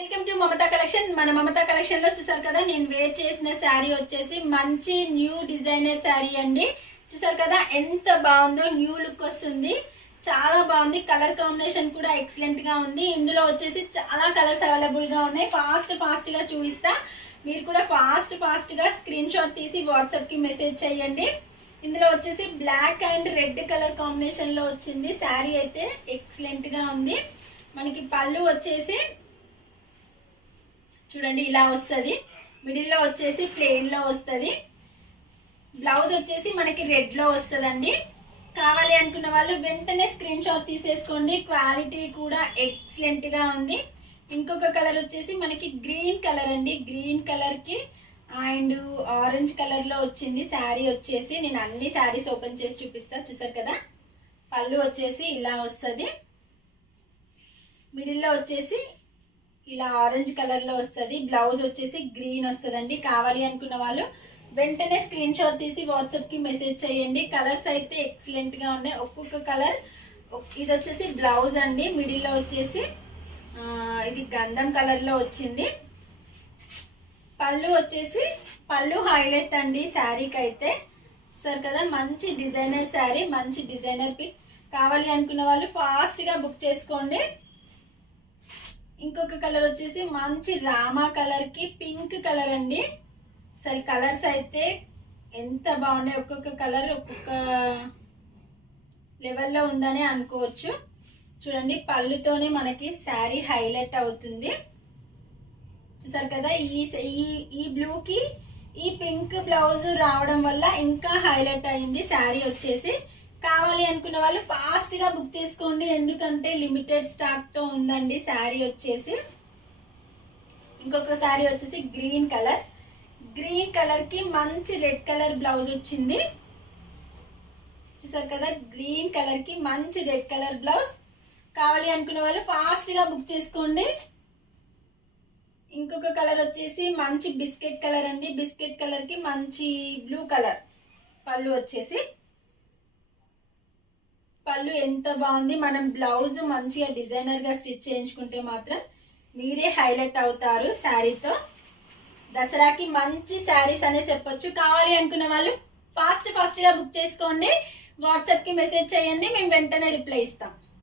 Welcome to Mamata collection. మన Mamata collection లో చూసారు కదా, నేను వేర్ చేసిన శారీ వచ్చేసి మంచి న్యూ డిజైనర్ శారీ అండి. చూసారు కదా ఎంత బాగుందో, న్యూ లుక్ వస్తుంది, చాలా బాగుంది. కలర్ కాంబినేషన్ కూడా ఎక్సలెంట్ గా ఉంది. ఇందులో వచ్చేసి చాలా కలర్స్ అవైలబుల్ గా ఉన్నాయి. ఫాస్ట్ గా చూపిస్తా, మీరు కూడా ఫాస్ట్ గా స్క్రీన్ షాట్ తీసి వాట్సాప్ కి మెసేజ్ చేయండి. ఇందులో వచ్చేసి black and red colour combination లో వచ్చింది. శారీ అయితే ఎక్సలెంట్ గా ఉంది. మనకి పళ్ళు వచ్చేసి చూడండి ఇలా వస్తుంది, మిడిల్లో వచ్చేసి ప్లెయిన్ లో వస్తుంది. బ్లౌజ్ వచ్చేసి మనకి రెడ్ లో వస్తుందండి. కావాలి అనుకున్న వాళ్ళు వెంటనే స్క్రీన్ షాట్ తీసేసుకోండి. క్వాలిటీ కూడా ఎక్సలెంట్ గా ఉంది. ఇంకొక కలర్ వచ్చేసి మనకి గ్రీన్ కలర్ అండి. గ్రీన్ కలర్ కి అండ్ ఆరెంజ్ కలర్ లో వచ్చింది శారీ వచ్చేసి. నేను అన్ని శారీస్ ఓపెన్ చేసి చూపిస్తా. చూసారు కదా, పళ్ళు వచ్చేసి ఇలా వస్తుంది, మిడిల్లో వచ్చేసి ఇలా ఆరెంజ్ కలర్ లో వస్తుంది. బ్లౌజ్ వచ్చేసి గ్రీన్ వస్తుందండి. కావాలి అనుకున్న వాళ్ళు వెంటనే స్క్రీన్ షాట్ తీసి వాట్సాప్ కి మెసేజ్ చేయండి. కలర్స్ అయితే ఎక్సలెంట్ గా ఉన్నాయి. ఒక్కొక్క కలర్. ఇది వచ్చేసి బ్లౌజ్ అండి. మిడిల్ లో వచ్చేసి ఇది గంధం కలర్ లో వచ్చింది. పళ్ళు వచ్చేసి పళ్ళు హైలైట్ అండి శారీకి అయితే. సరే కదా, మంచి డిజైనర్ శారీ, మంచి డిజైనర్ పిక్. కావాలి అనుకున్న వాళ్ళు ఫాస్ట్ గా బుక్ చేసుకోండి. ఇంకొక కలర్ వచ్చేసి మంచి రామా కలర్ కి పింక్ కలర్ అండి. అసలు కలర్స్ అయితే ఎంత బాగున్నాయి. ఒక్కొక్క కలర్ ఒక్కొక్క లెవెల్లో ఉందని అనుకోవచ్చు. చూడండి, పళ్ళుతోనే మనకి శారీ హైలైట్ అవుతుంది. చూసారు కదా, ఈ బ్లూకి ఈ పింక్ బ్లౌజ్ రావడం వల్ల ఇంకా హైలైట్ అయింది శారీ వచ్చేసి. కావాలి అనుకున్న వాళ్ళు ఫాస్ట్ గా బుక్ చేసుకోండి, ఎందుకంటే లిమిటెడ్ స్టాక్ తో ఉందండి శారీ వచ్చేసి. ఇంకొక శారీ వచ్చేసి గ్రీన్ కలర్. గ్రీన్ కలర్ కి మంచి రెడ్ కలర్ బ్లౌజ్ వచ్చింది. చూసారు కదా, గ్రీన్ కలర్ కి మంచి రెడ్ కలర్ బ్లౌజ్. కావాలి అనుకున్న వాళ్ళు ఫాస్ట్ గా బుక్ చేసుకోండి. ఇంకొక కలర్ వచ్చేసి మంచి బిస్కెట్ కలర్ అండి. బిస్కెట్ కలర్ కి మంచి బ్లూ కలర్ పళ్ళు వచ్చేసి. పళ్ళు ఎంత బాగుంది. మనం బ్లౌజ్ మంచిగా డిజైనర్ గా స్టిచ్ చేయించుకుంటే మాత్రం మీరే హైలైట్ అవుతారు శారీతో. దసరాకి మంచి శారీస్ అనే చెప్పొచ్చు. కావాలి అనుకున్న వాళ్ళు ఫాస్ట్ గా బుక్ చేసుకోండి. వాట్సాప్ కి మెసేజ్ చేయండి, మేము వెంటనే రిప్లై ఇస్తాం.